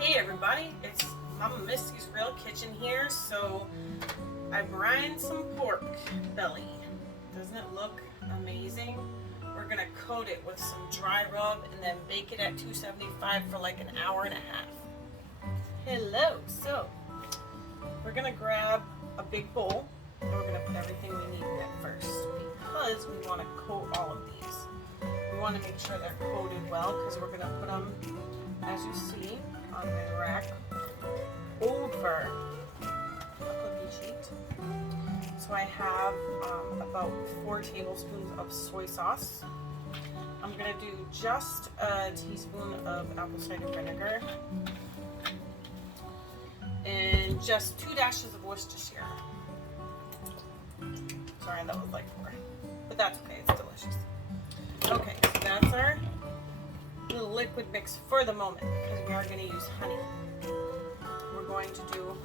Hey everybody, it's Mama Misty's Real Kitchen here. So I'm frying some pork belly. Doesn't it look amazing? We're gonna coat it with some dry rub and then bake it at 275 for like an hour and a half. Hello, so we're gonna grab a big bowl and we're gonna put everything we need in it first because we want to coat all of these. We want to make sure they're coated well because we're gonna put them, as you see, on the rack over a cookie sheet. So I have about 4 tablespoons of soy sauce. I'm going to do just a teaspoon of apple cider vinegar and just 2 dashes of Worcestershire. Sorry, that was like 4, but that's okay, it's delicious. Okay, so that's our little liquid mix for the moment because we are going to use honey. We're going to do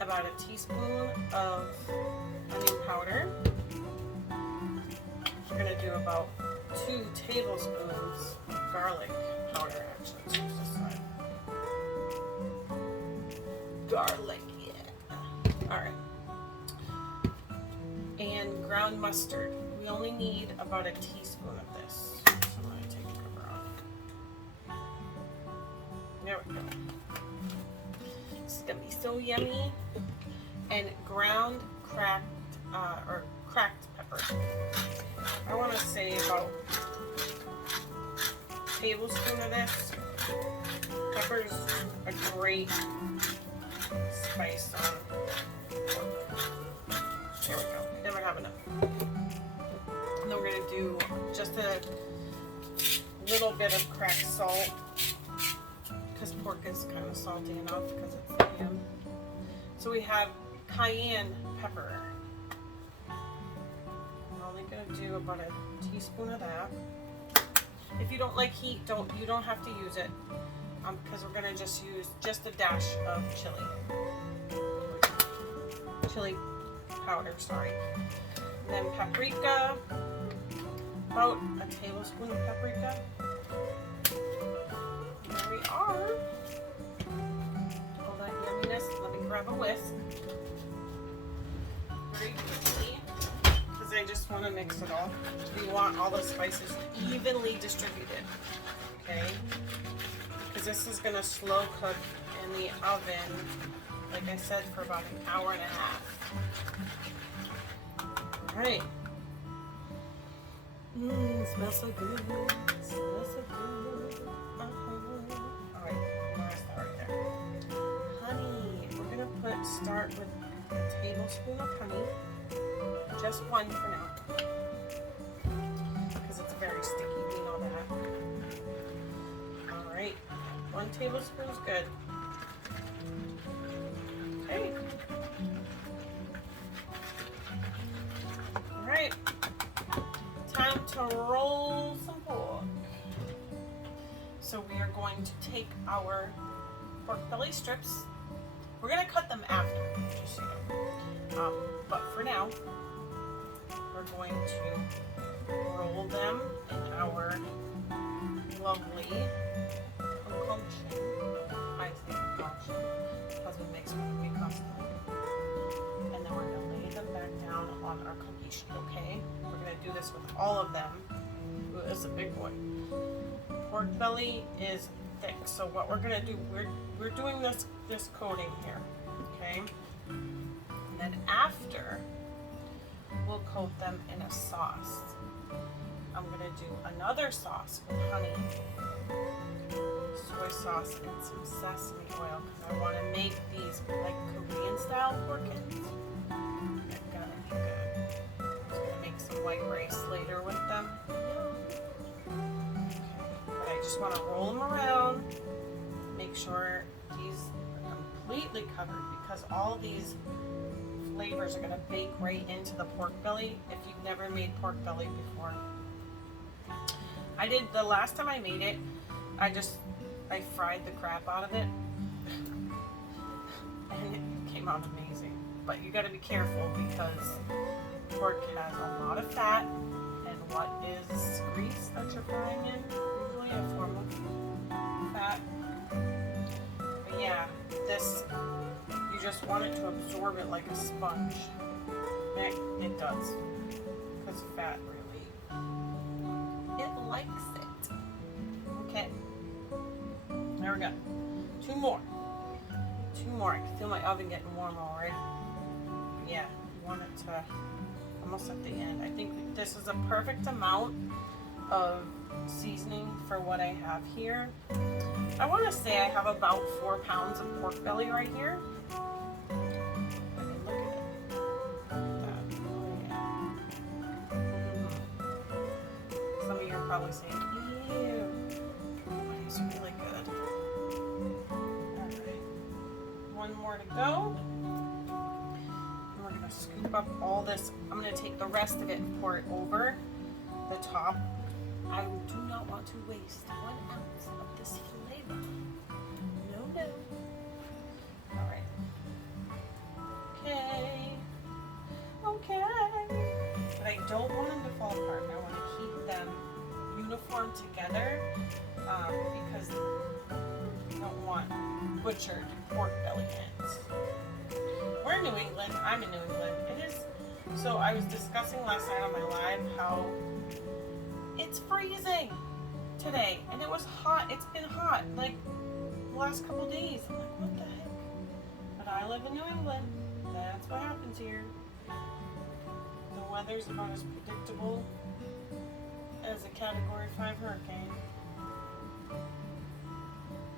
about a teaspoon of onion powder. We're going to do about 2 tablespoons of garlic powder. Actually, let's use this side. Garlic, yeah. All right. And ground mustard. We only need about a teaspoon of this. So I'm going to take the cover off. There we go. This is going to be so yummy. And ground cracked pepper. I want to say about a tablespoon of this. Pepper's a great spice on pork. There we go. Never have enough. And then we're going to do just a little bit of cracked salt because pork is kind of salty enough because it's lamb. So we have cayenne pepper. We're only going to do about a teaspoon of that. If you don't like heat, you don't have to use it because we're going to just use just a dash of chili powder, sorry. And then paprika, about a tablespoon of paprika. There we are. All that yumminess. Let me grab a whisk. Very quickly, because I just want to mix it all. We want all the spices evenly distributed, okay? Because this is going to slow cook in the oven, like I said, for about an hour and a half. All right. Smells so good. Smells so good. All right, I'm gonna start right there. Honey, we're gonna start with a tablespoon of honey. Just 1 for now, because it's very sticky. We know that. All right, 1 tablespoon is good. Okay. All right. Time to roll some pork. So we are going to take our pork belly strips. We're going to cut them after, just so you know. But for now, we're going to roll them in our lovely concoction. I say concoction. Husband makes me constantly. And then we're going to lay them back down on our cookie sheet, okay? We're going to do this with all of them. Ooh, this is a big boy. Pork belly is thick, so what we're going to do, we're doing this coating here, okay? And then after, we'll coat them in a sauce. I'm going to do another sauce with honey, soy sauce, and some sesame oil because I want to make these like Korean style pork ends. They're gonna be good. I'm just gonna make some white rice later with them. Okay. But I just want to roll them around, make sure these are completely covered because all these flavors are gonna bake right into the pork belly if you've never made pork belly before. I did the last time I made it. I fried the crap out of it and it came out amazing. But you gotta be careful because pork has a lot of fat, and what is grease that you're frying in? Usually a form of fat. yeah, this, you just want it to absorb it like a sponge. It does. Because fat really, it likes it. Okay. There we go. Two more. I can feel my oven getting warm already. Yeah, you want it to almost at the end. I think this is a perfect amount of seasoning for what I have here. I want to say I have about 4 pounds of pork belly right here. I mean, look at it. Some of you are probably saying, ew. But it's really good. Alright. One more to go. And we're going to scoop up all this. I'm going to take the rest of it and pour it over the top. I do not want to waste 1 ounce of this flavor. No. Alright. Okay. But I don't want them to fall apart. I want to keep them uniform together because you don't want butchered pork belly ends. We're in New England. I'm in New England. It is. So I was discussing last night on my live how it's freezing today, and it was hot. It's been hot like the last couple days. I'm like, what the heck? But I live in New England. That's what happens here. The weather's about as predictable as a Category 5 hurricane.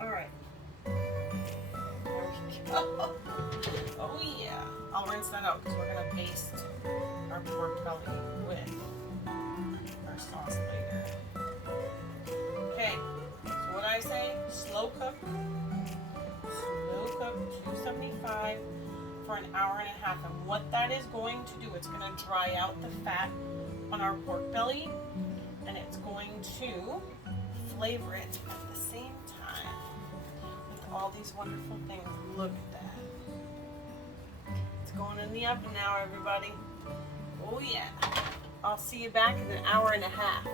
Alright. There we go. Oh yeah. I'll rinse that out because we're going to baste our pork belly with our sauce later. Okay. So what I say, slow cook 275 for an hour and a half. And what that is going to do, it's going to dry out the fat on our pork belly, and it's going to flavor it at the same time with all these wonderful things. Look at that. It's going in the oven now, everybody. Oh yeah. I'll see you back in an hour and a half.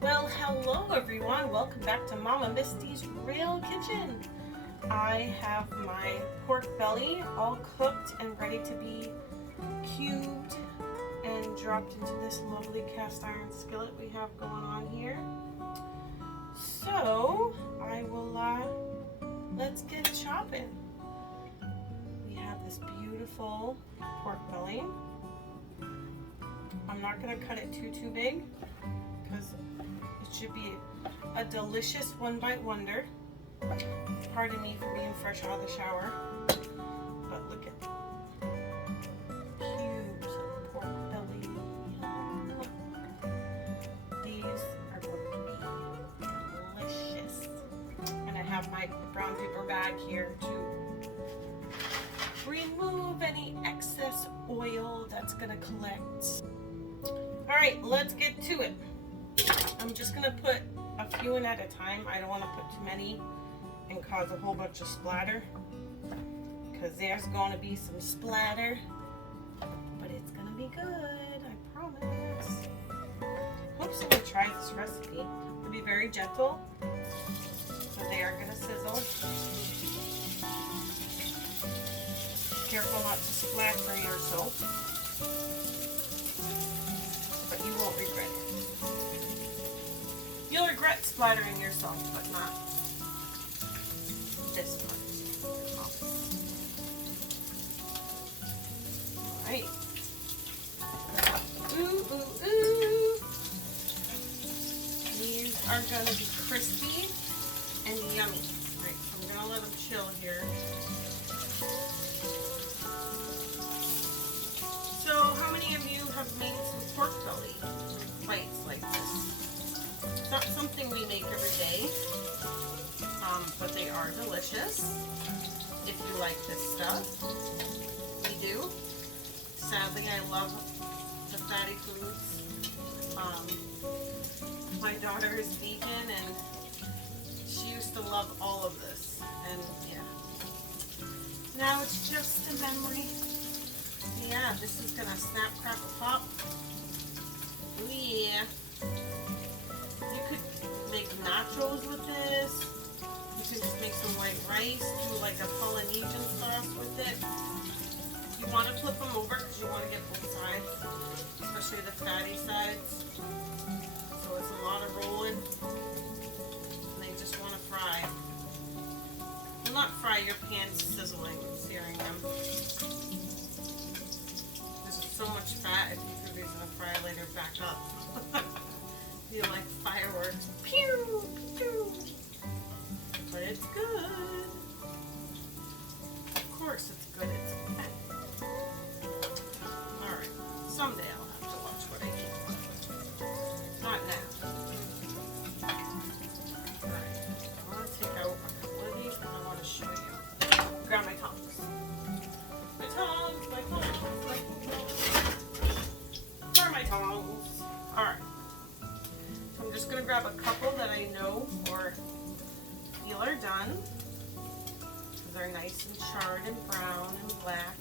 Well, hello everyone. Welcome back to Mama Misty's Real Kitchen. I have my pork belly all cooked and ready to be cubed and dropped into this lovely cast iron skillet we have going on here. So I will let's get chopping. We have this beautiful pork belly. I'm not going to cut it too big because it should be a delicious one-bite wonder. Pardon me for being fresh out of the shower, but look at cubes of pork belly. These are going to be delicious. And I have my brown paper bag here to remove any excess oil that's going to collect. Alright, let's get to it. I'm just going to put a few in at a time. I don't want to put too many and cause a whole bunch of splatter, because there's going to be some splatter, but it's going to be good, I promise. Hope someone tries this recipe. It'll be very gentle, so they are going to sizzle. Careful not to splatter yourself, but you won't regret it. You'll regret splattering yourself, but not this one. Alright. Ooh. These are going to be crispy and yummy. Alright, so I'm going to let them chill here. So, how many of you have made some pork belly bites like this? It's not something we make every day. But they are delicious if you like this stuff. We do. Sadly, I love the fatty foods. My daughter is vegan and she used to love all of this. And yeah, now it's just a memory. Yeah, this is gonna snap, crackle, pop. Oh yeah. You could make nachos with this. You can just make some white rice, do like a Polynesian sauce with it. You want to flip them over because you want to get both sides, especially the fatty sides. So it's a lot of rolling. And they just want to fry. Well, not fry, your pan's sizzling and searing them. There's so much fat if you threw these in the fryer later, back up. You like fireworks. Pew! Pew! But it's good. Of course it's good. It's fat. Alright. Someday I'll have to watch what I eat. Not now. Alright. I want to take out a couple of these and I want to show you. Grab my tongs. My tongs, my tongs, my tongs. Where are my tongs? Alright. So I'm just going to grab a couple that I know or feel are done. Because they're nice and charred and brown and black.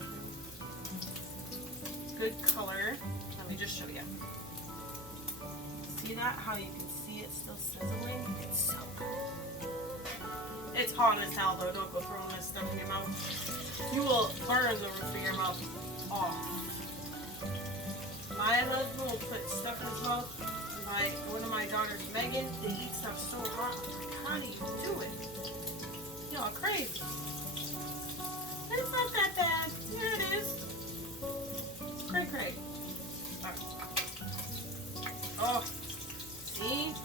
Good color. Let me just show you. See that? How you can see it still sizzling? It's so good. It's hot as hell though. Don't go throwing this stuff in your mouth. You will burn the roof of your mouth off. My husband will put stuff in his mouth. One of my daughters, Megan, they eat stuff so hot. I'm like, how do you do it? Y'all crazy. It's not that bad. Here it is. Cray cray. Alright. Oh, see?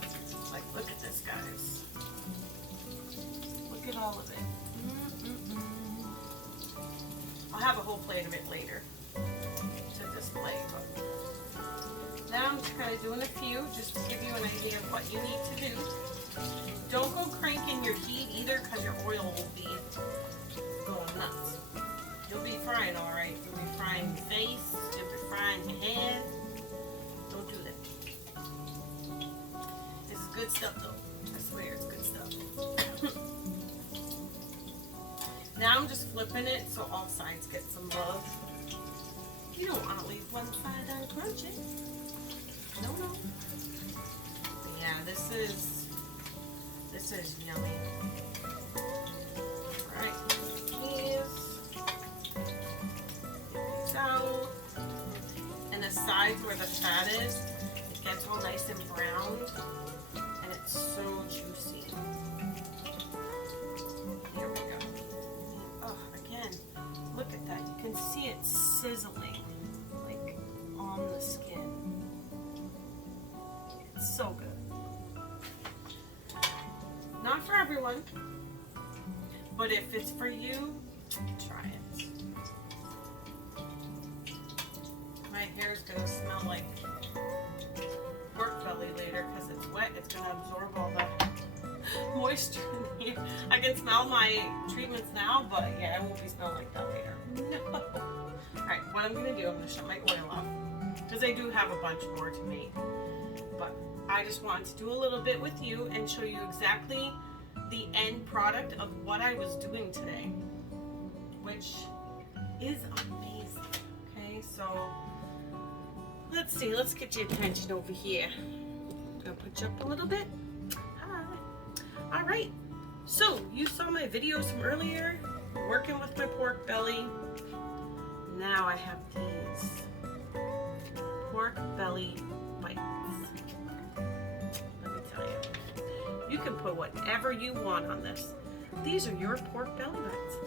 Like, look at this, guys. Look at all of it. I'll have a whole plate of it later to display. But now I'm just kind of doing a few just to give you an idea of what you need to do. Don't go cranking your heat either because your oil will be going nuts. You'll be frying alright. You'll be frying your face. You'll be frying your head. Don't do that. This is good stuff though. I swear it's good stuff. Now I'm just flipping it so all sides get some love. You don't want to leave one side uncrunchy. No, no. But yeah, this is yummy. Alright, these out. And the sides where the fat is, it gets all nice and browned. And it's so juicy. Here we go. Oh, again, look at that. You can see it sizzling, like, on the skin. It's so good. Not for everyone, but if it's for you, try it. My hair is going to smell like pork belly later because it's wet. It's going to absorb all the moisture in here. I can smell my treatments now, but yeah, it won't be smelling like that later. No. Alright, what I'm going to do, I'm going to shut my oil off because I do have a bunch more to make. But I just wanted to do a little bit with you and show you exactly the end product of what I was doing today, which is amazing. Okay, so let's see, let's get your attention over here. I'm gonna put you up a little bit. Hi. All right, so you saw my videos from earlier, working with my pork belly. Now I have these pork belly bites. Let me tell you, you can put whatever you want on this. These are your pork belly bites.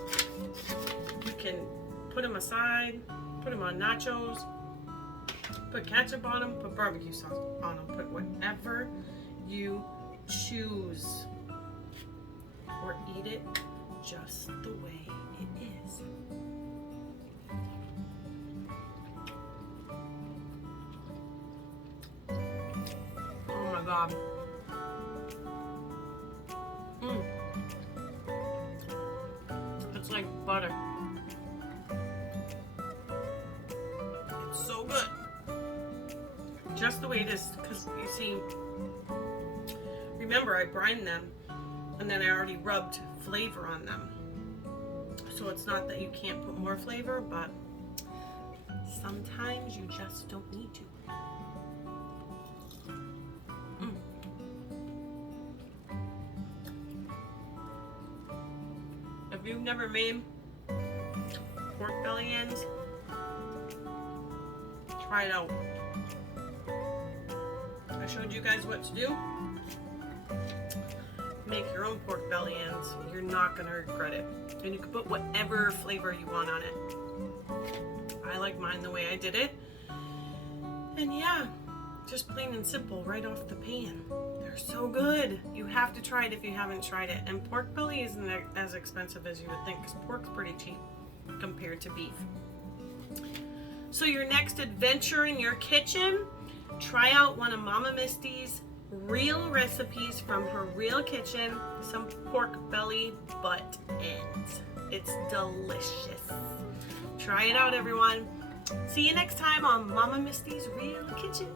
You can put them aside, put them on nachos, put ketchup on them, put barbecue sauce on them, put whatever you choose, or eat it just the way it is. Oh my God. It's like butter. It's so good. Just the way it is, because you see, remember I brined them and then I already rubbed flavor on them. So it's not that you can't put more flavor, but sometimes you just don't need to. if you've never made pork belly ends, try it out. I showed you guys what to do. Make your own pork belly ends. You're not gonna regret it. And you can put whatever flavor you want on it. I like mine the way I did it. And yeah, just plain and simple, right off the pan. They're so good. You have to try it if you haven't tried it. And pork belly isn't as expensive as you would think, because pork's pretty cheap compared to beef. So your next adventure in your kitchen, try out one of Mama Misty's real recipes from her real kitchen, some pork belly butt ends. It's delicious. Try it out, everyone. See you next time on Mama Misty's Real Kitchen.